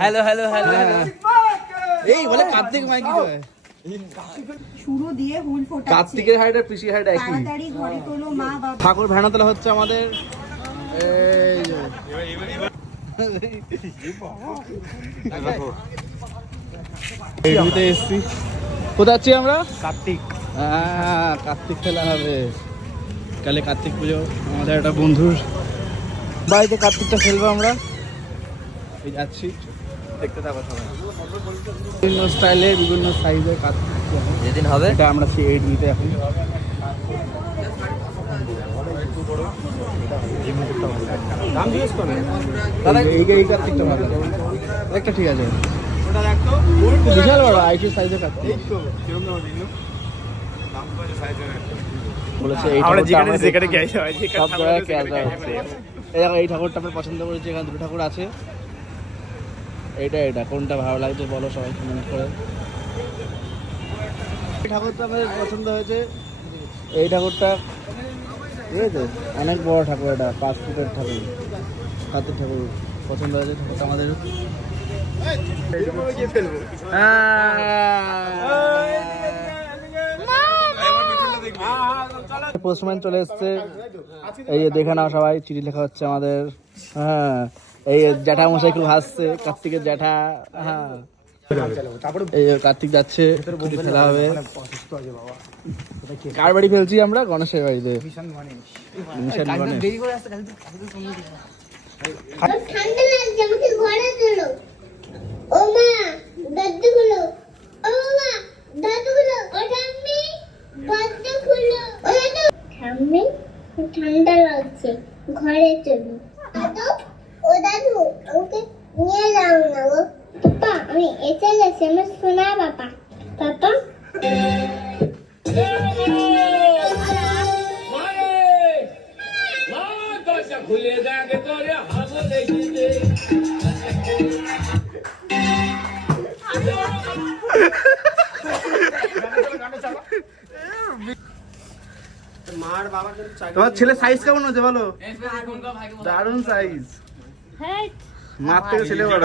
Hello hello hello এই বলে কার্তিক মাইকি কয় শুরু দিয়ে হুল ফোটাচ্ছে। কার্তিকের হাইট আর পিসি হাইট একই। তাড়াতাড়ি ঘরে তোলো মা বাবা। ঠাকুর ভেড়াতলা হচ্ছে আমাদের এই যে এই রুমে এসেছি। কোথায় আছি আমরা? কার্তিক। হ্যাঁ, কার্তিক খেলা হবে কালে। কার্তিক পুজো আমাদের একটা বন্ধুর বাড়িতে কার্তিকটা খেলবো আমরা। এই যাচ্ছি, দেখতে থাকো সবাই। বিভিন্ন স্টাইলে বিভিন্ন সাইজের কার্তিক যেদিন হবে এটা আমরা সেই 8 নিতে এখন। দাম জিজ্ঞেস করে এই কার্তিকটা ভালো, একটা ঠিক আছে। বিশাল বড় আইটি সাইজের কার্তিক বলেছে। এই ঠাকুরটা আমরা পছন্দ করেছি। এখানে দুটো ঠাকুর আছে, এটা কোনটা ভালো লাগছে বলো সবাই কমেন্ট করে। এই ঠাকুরটা আমাদের পছন্দ হয়েছে। এই ঠাকুরটা ঠিক আছে, অনেক বড় ঠাকুর, এটা 5 ফুটের ঠাকুর, হাতের ঠাকুর পছন্দ হয়েছে। ঠাকুরটা আমাদের পোস্টম্যান চলে এসছে। এই যে দেখে নাও সবাই, চিঠি লেখা হচ্ছে আমাদের। হ্যাঁ, এই জ্যাঠা মশাই খুব হাসছে, কার্তিকের জ্যাঠা। হ্যাঁ, এই কার্তিক যাচ্ছে, চিঠি ফেলা হবে। কার বাড়ি ফেলছি আমরা? গণেশের বাড়িতে। মিশন গণেশ। ঠান্ডা লাগছে, আমাকে ঘরে তোলো। ও মা, দরজা খুলো। ও মা, দরজা খুলো। ও ঠাম্মি, দরজা খুলো। ও দাদু, ঠাম্মি, ঠান্ডা লাগছে, ঘরে চলো। দাদু, ও দাদু, আমাকে নিয়ে যাও না গো। পাপা, আমি এসে গেছি, আমার সোনা বাবা। পাপা, খুলে যাকে তোরে হাবো দেখিতে তোমার ছেলে সাইজ কেমন হচ্ছে বলো? দারুণ সাইজ, মার থেকে ছেলে বড়।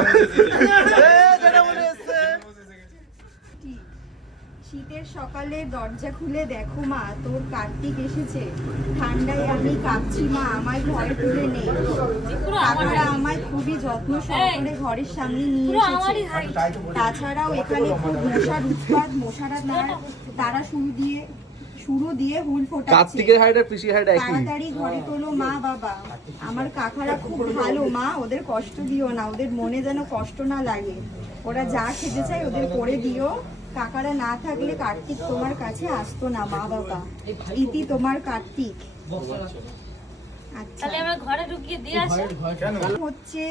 শীতের সকালে দরজা খুলে দেখো মা, তোর কার্তিক এসেছে। ঠান্ডায় আমি কাঁপছি মা, আমায় ঘরে তুলে নেই। কাকারা আমায় খুবই যত্ন সহকারে ঘরের সামনে নিয়ে এসেছে। তাছাড়াও এখানে খুব মশার উৎপাত, মশারা তারা শুরু দিয়ে হুল ফোটাচ্ছে। কার্তিকের হাইট আর পিসি হাইট একই। তাড়াতাড়ি ঘরে তোলো মা বাবা। আমার কাকারা খুব ভালো মা, ওদের কষ্ট দিও না, ওদের মনে যেন কষ্ট না লাগে। ওরা যা খেতে চায় ওদের করে দিও। কাকারা না থাকলে কার্তিক তোমার কাছে আসতো না মা বাবা। ইতি তোমার কার্তিক। আচ্ছা, তাহলে আমরা ঘরে ঢুকিয়ে দিয়ে আসি। হচ্ছে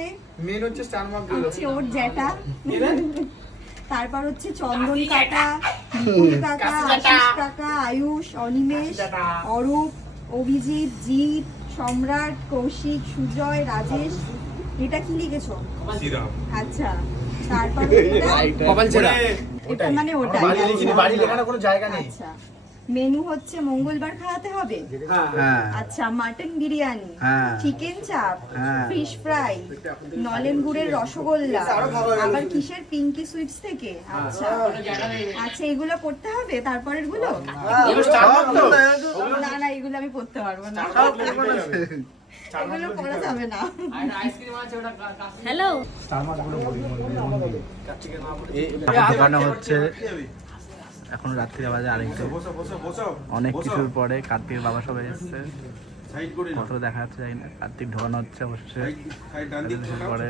ওর জ্যাঠা, তারপর হচ্ছে চন্দন কাকা, বিপুল কাকা, আশিস কাকা, আয়ুষ, অনিমেষ, অরূপ, অভিজিৎ, জিৎ, সম্রাট, কৌশিক, সুজয়, রাজেশ। এটা কি লিখেছো? আচ্ছা, তারপর এটা মানে ওটা কোনো জায়গা নেই। আচ্ছা, মেনু হচ্ছে মঙ্গলবার খাওয়াতে হবে। আচ্ছা, মাটন বিরিয়ানি, চিকেন চাপ, ফিশ ফ্রাই, নলেন গুড়ের রসগোল্লা, আবার কিসের পিঙ্কি সুইটস থেকে। আচ্ছা আচ্ছা, এগুলো করতে হবে। তারপরের গুলো না না, এগুলো আমি করতে পারবো না, এগুলো করা যাবে না। হ্যালো, দেখানো হচ্ছে এখন রাত্রি বাজে আরেকটা। অনেক কিছুর পরে কার্তিকের বাবা সবাই এসছে। কত দেখা যাচ্ছে জানি না। কার্তিক ঢোকানো হচ্ছে অবশ্যই পরে।